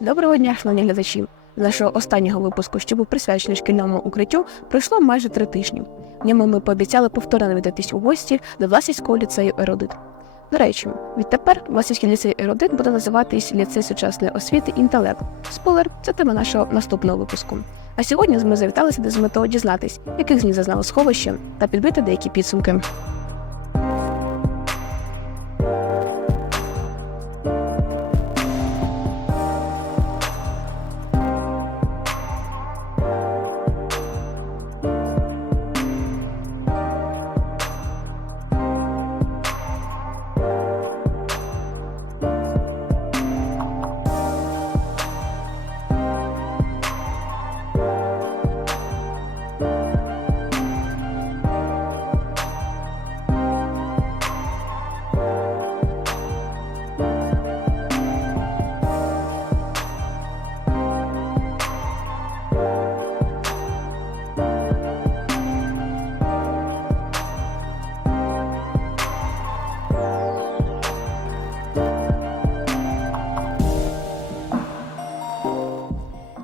Доброго дня, шановні глядачі. З нашого останнього випуску, що був присвячений шкільному укриттю, пройшло майже три тижні. В ньому ми пообіцяли повторно навідатись у гості до Власівського ліцею Еродит. До речі, відтепер Власівський ліцей Еродит буде називатись ліцей сучасної освіти інтелект. Спойлер це тема нашого наступного випуску. А сьогодні ми завітали сюди з метою дізнатись, яких змін зазнало сховище, та підбити деякі підсумки.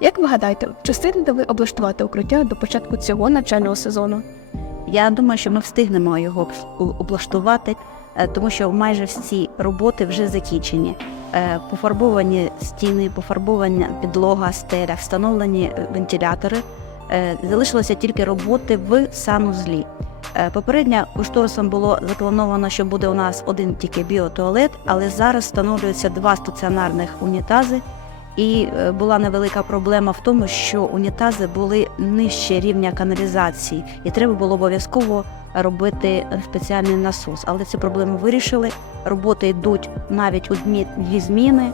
Як ви гадаєте, чи встигнете ви облаштувати укриття до початку цього навчального сезону? Я думаю, що ми встигнемо його облаштувати, е, тому що майже всі роботи вже закінчені. Е, Пофарбовані стіни, пофарбована підлога, стеля, встановлені е, вентилятори. Залишилося тільки роботи в санузлі. Попередньо кошторисом було заплановано, що буде у нас один тільки біотуалет, але зараз встановлюються два стаціонарних унітази. І е, була невелика проблема в тому, що унітази були нижче рівня каналізації, і треба було обов'язково робити спеціальний насос. Але цю проблему вирішили. Роботи йдуть навіть у дні дві зміни,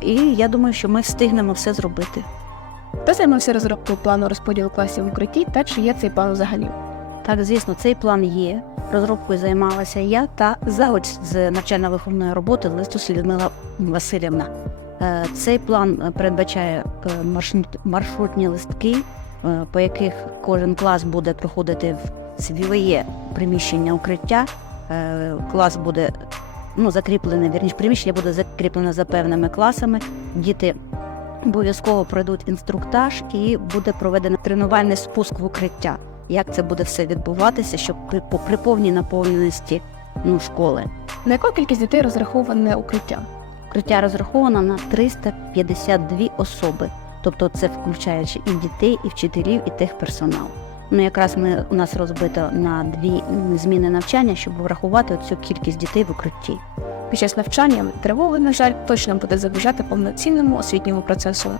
і я думаю, що ми встигнемо все зробити. Хто займався розробкою плану розподілу класів в укритті та чи є цей план взагалі? Так, звісно, цей план є. Розробкою займалася я та завуч з навчально-виховної роботи Листус Людмила Васильівна. Е, Цей план е, передбачає е, маршрутні листки, по яких кожен клас буде проходити в своє приміщення укриття. Клас буде ну, закріплений, вірніше, приміщення буде закріплене за певними класами. Діти обов'язково пройдуть інструктаж і буде проведено тренувальний спуск в укриття. Як це буде все відбуватися, щоб при, при повній наповненості ну, школи. На яку кількість дітей розраховане укриття? Укриття розраховано на 352 особи, тобто це включаючи і дітей, і вчителів, і техперсонал. Ну якраз ми у нас розбито на дві зміни навчання, щоб врахувати цю кількість дітей в укритті. Під час навчання тривога, на жаль, точно буде заважати повноцінному освітньому процесу.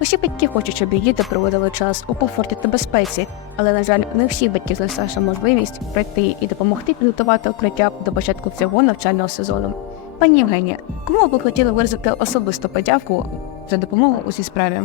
Усі батьки хочуть, щоб діти проводили час у комфорті та безпеці, але, на жаль, не всі батьки знайшли можливість прийти і допомогти підготувати укриття до початку цього навчального сезону. Пані Євгенія, кому ви б хотіли виразити особисту подяку за допомогу у цій справі?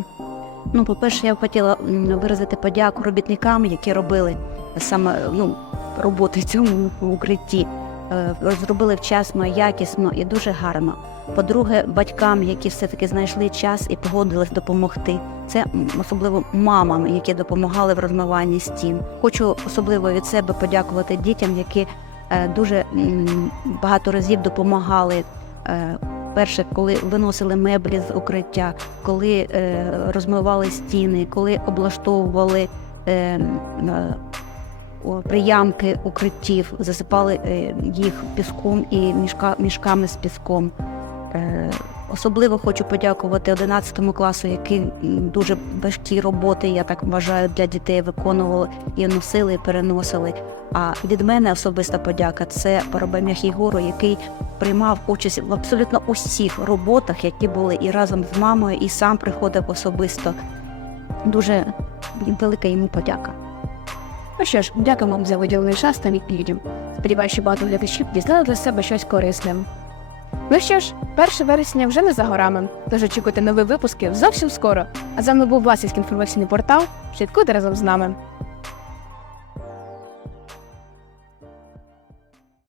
Ну, по-перше, я б хотіла виразити подяку робітникам, які робили саме ну, роботи цьому укритті. Е, Зробили вчасно, якісно і дуже гарно. По-друге, батькам, які все-таки знайшли час і погодились допомогти. Це особливо мамам, які допомагали в розмиванні стін. Хочу особливо від себе подякувати дітям, які дуже багато разів допомагали. Е, Перше, коли виносили меблі з укриття, коли е, розмивали стіни, коли облаштовували е, е, приямки укриттів, засипали е, їх піском і мішка, мішками з піском. Особливо хочу подякувати 11 класу, які дуже важкі роботи, я так вважаю, для дітей виконували і носили, і переносили. А від мене особиста подяка це Парабам'ях Єгору, який приймав участь в абсолютно усіх роботах, які були і разом з мамою, і сам приходив особисто. Дуже велика йому подяка. Ну що ж, дякую вам за виділений час та відповіді. Сподіваюся, що багато глядачів дізнали для себе щось корисне. Ну що ж, 1 вересня вже не за горами, тож очікуйте нові випуски зовсім скоро. А з вами був Власівський інформаційний портал. Слідкуйте разом з нами.